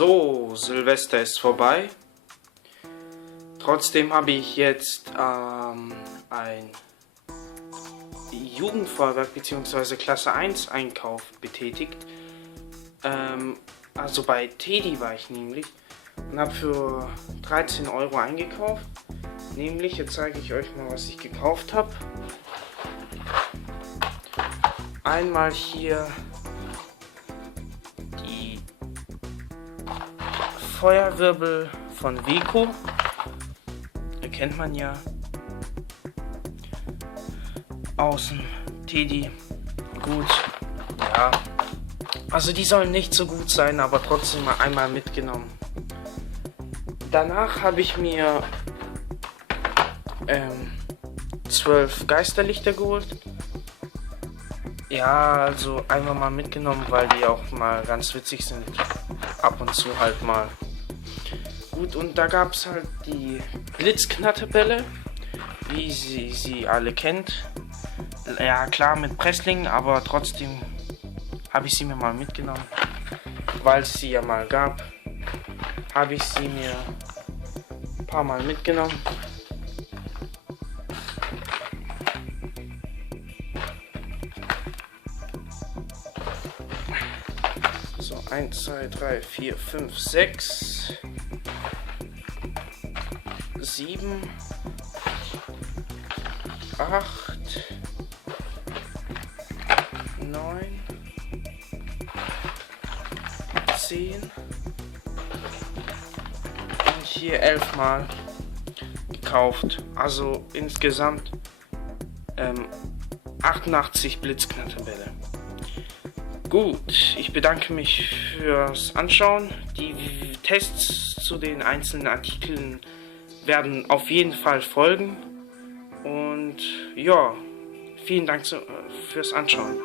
So, Silvester ist vorbei. Trotzdem habe ich jetzt ein Jugendfeuerwerk bzw. Klasse 1 Einkauf betätigt. Also bei Teddy war ich nämlich und habe für 13 Euro eingekauft. Nämlich, jetzt zeige ich euch mal, was ich gekauft habe. Einmal hier die Feuerwirbel von Weco. Kennt man ja. Außen Teddy. Gut. Ja. Also die sollen nicht so gut sein, aber trotzdem mal einmal mitgenommen. Danach habe ich mir 12 Geisterlichter geholt. Ja, also einmal mal mitgenommen, weil die auch mal ganz witzig sind. Ab und zu halt mal. Gut, und da gab es halt die Blitzknatterbälle, wie sie alle kennt. Ja, klar mit Presslingen, aber trotzdem habe ich sie mir mal mitgenommen. Weil es sie ja mal gab, habe ich sie mir ein paar Mal mitgenommen. So, 1, 2, 3, 4, 5, 6, 7, 8, 9, 10 und hier 11 Mal gekauft. Also insgesamt 88 Blitzknatterbälle. Gut, ich bedanke mich fürs Anschauen. Die Tests zu den einzelnen Artikeln werden auf jeden Fall folgen. Und ja, vielen Dank fürs Anschauen.